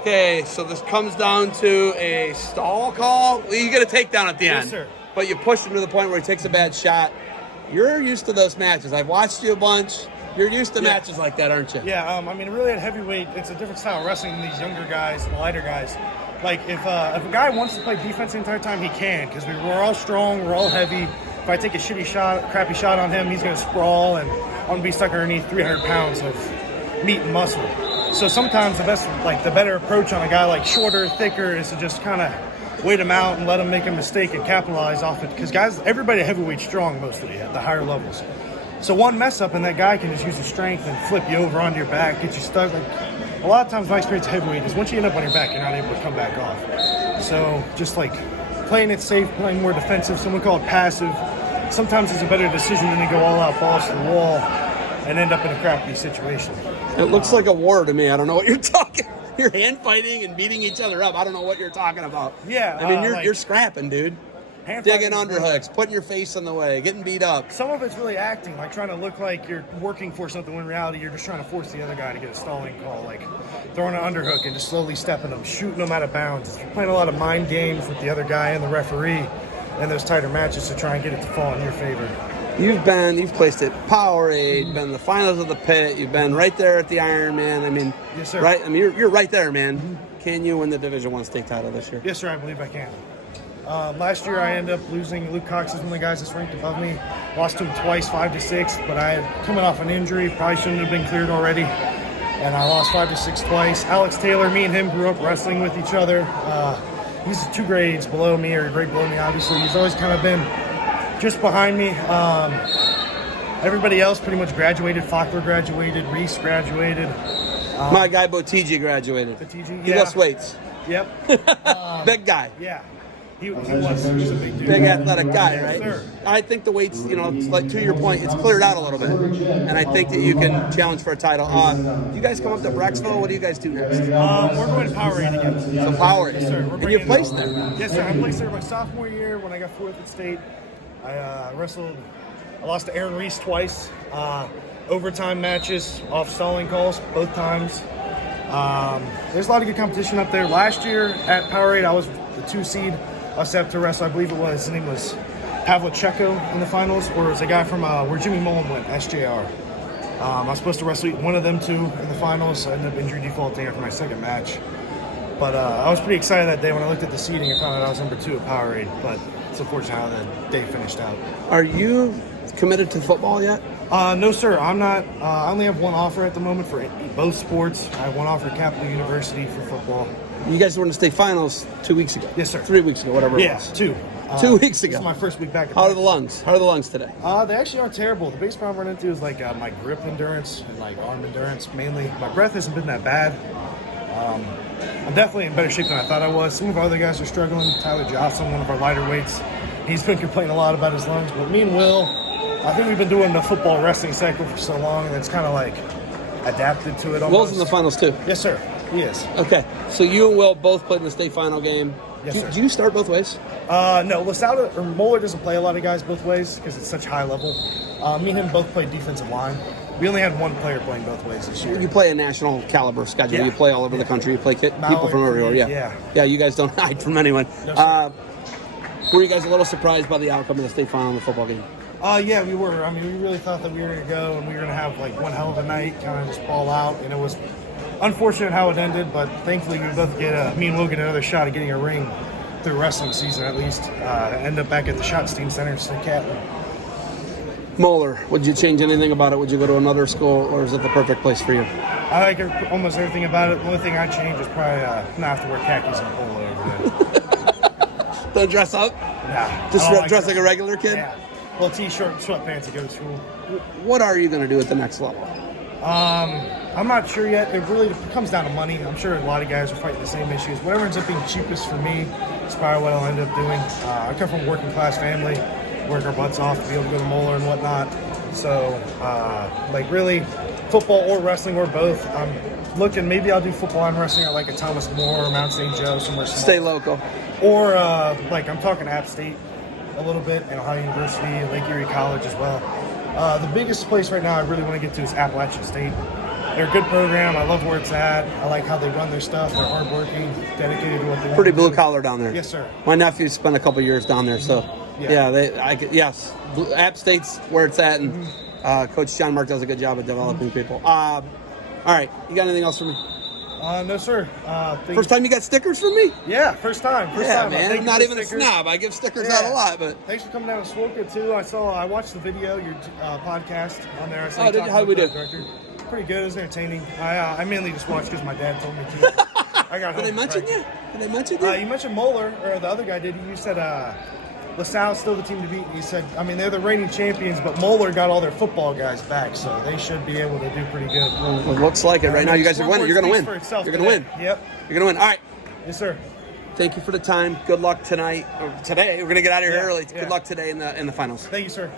Okay, so this comes down to a stall call. Well, you get a takedown at the end. Yes, sir. But you push him to the point where he takes a bad shot. You're used to those matches. I've watched you a bunch. You're used to matches like that, aren't you? Yeah, I mean, really at heavyweight, it's a different style of wrestling than these younger guys and lighter guys. Like, if a guy wants to play defense the entire time, he can, because we're all strong, we're all heavy. If I take a crappy shot on him, he's going to sprawl, and I'm going to be stuck underneath 300 pounds of meat and muscle. So sometimes the better approach on a guy like shorter, thicker, is to just kind of wait him out and let him make a mistake and capitalize off it. Because everybody at heavyweight's strong mostly at the higher levels. So one mess up and that guy can just use his strength and flip you over onto your back, get you stuck. Like, a lot of times my experience at heavyweight is once you end up on your back, you're not able to come back off. So just like playing it safe, playing more defensive, someone call it passive. Sometimes it's a better decision than to go all out balls to the wall and end up in a crappy situation. It looks like a war to me. I don't know what you're talking. You're hand fighting and beating each other up. I don't know what you're talking about. Yeah. I mean, you're scrapping, dude. Digging underhooks, putting your face in the way, getting beat up. Some of it's really acting, like trying to look like you're working for something when in reality you're just trying to force the other guy to get a stalling call, like throwing an underhook and just slowly stepping them, shooting them out of bounds. You're playing a lot of mind games with the other guy and the referee in those tighter matches to try and get it to fall in your favor. You've placed it Powerade, been in the finals of the pit, you've been right there at the Ironman. I mean, yes, sir. Right? I mean, you're right there, man. Mm-hmm. Can you win the Division I state title this year? Yes, sir, I believe I can. Last year I ended up losing. Luke Cox is one of the guys that's ranked above me. Lost to him twice, 5-6, but I had coming off an injury, probably shouldn't have been cleared already. And I lost 5-6 twice. Alex Taylor, me and him grew up wrestling with each other. He's 2 grades below me, or a grade below me, obviously. He's always kind of been just behind me. Everybody else pretty much graduated. Faulkner graduated. Reese graduated. My guy Botigi graduated. Botigi, He lifts weights. Yep. Big guy. Yeah. He was a big dude. Big athletic guy, right? Sir. I think the weights, it's like to your point, it's cleared out a little bit. And I think that you can challenge for a title. Do you guys come up to Brecksville? What do you guys do next? We're going to Powerade again. So Powerade. Yes, sir. And you placed there? Yes, sir. I placed there my sophomore year when I got 4th at state. I lost to Aaron Reese twice. Overtime matches, off stalling calls, both times. There's a lot of good competition up there. Last year at Powerade, I was the 2 seed. I was set up to wrestle, I believe his name was Pavlichenko in the finals, or it was a guy from where Jimmy Mullen went, SJR. I was supposed to wrestle one of them 2 in the finals. I ended up injury defaulting after my second match. But I was pretty excited that day when I looked at the seeding and found out I was number 2 at Powerade. But it's unfortunate how the day finished out. Are you committed to football yet? No, sir. I'm not. I only have one offer at the moment for both sports. I have one offer at Capital University for football. You guys were in the state finals 2 weeks ago. Yes, sir. 3 weeks ago, whatever it was. 2. 2 weeks ago. This is my first week back. How are the lungs? How are the lungs today? They actually aren't terrible. The biggest problem I run into is like my grip endurance and like arm endurance mainly. My breath hasn't been that bad. I'm definitely in better shape than I thought I was. Some of our other guys are struggling. Tyler Johnson, one of our lighter weights, he's been complaining a lot about his lungs. But me and Will, I think we've been doing the football wrestling cycle for so long, and it's kind of like adapted to it almost. Will's in the finals too. Yes, sir. He is. Okay, so you and Will both played in the state final game. Yes, sir. Do you start both ways? No, LaSalda or Moeller doesn't play a lot of guys both ways because it's such high level. Me and him both played defensive line. We only had one player playing both ways this year. You play a national caliber schedule. Yeah. You play all over the country. You play people from everywhere. Yeah. You guys don't hide from anyone. No, were you guys a little surprised by the outcome of the state final in the football game? Yeah, we were. I mean, we really thought that we were going to go and we were going to have like one hell of a night, kind of just ball out. And it was unfortunate how it ended, but thankfully we both me and Will get another shot at getting a ring through wrestling season at least. End up back at the Schottenstein Center, St. Catherine. Moeller, would you change anything about it? Would you go to another school, or is it the perfect place for you? I like almost everything about it. The only thing I'd change is probably not have to wear khakis and polo over there. Don't dress up? Nah. Just dress like a regular kid? Yeah. Well, t-shirt, sweatpants to go to school. What are you going to do at the next level? I'm not sure yet. It really comes down to money. I'm sure a lot of guys are fighting the same issues. Whatever ends up being cheapest for me is probably what I'll end up doing. I come from a working class family, work our butts off to be able to go to Moeller and whatnot. So, like really, football or wrestling or both. I'm looking, maybe I'll do football and wrestling at like a Thomas More or Mount St. Joe, somewhere small. Stay local. Or like I'm talking App State a little bit, and Ohio University, and Lake Erie College as well. The biggest place right now I really want to get to is Appalachian State. They're a good program. I love where it's at. I like how they run their stuff. They're hardworking, dedicated to what they want. Pretty to blue do. collar down there. Yes, sir. My nephew spent a couple years down there, so yes, App State's where it's at, and Coach John Mark does a good job of developing people. All right, you got anything else for me? No, sir. First time you got stickers from me? Yeah, first time. First Yeah, time. man. I'm not even a snob. I give stickers out a lot, but thanks for coming down to SWOWCA too. I watched the video, your podcast on there. I saw Oh, you did talking you? How about we the do? director. Pretty good. It was entertaining. I mainly just watched because my dad told me to. I got did home they mention right. you? Did they mention you? You mentioned Moeller, or the other guy did. You said LaSalle's still the team to beat. You said, I mean, they're the reigning champions, but Moeller got all their football guys back, so they should be able to do pretty good. Well, it looks like it right now. You guys are winning. You're going to win. You're going to win. Yep. You're going to win. All right. Yes, sir. Thank you for the time. Good luck tonight. Or today. We're going to get out of here early. Yeah. Good luck today in the finals. Thank you, sir.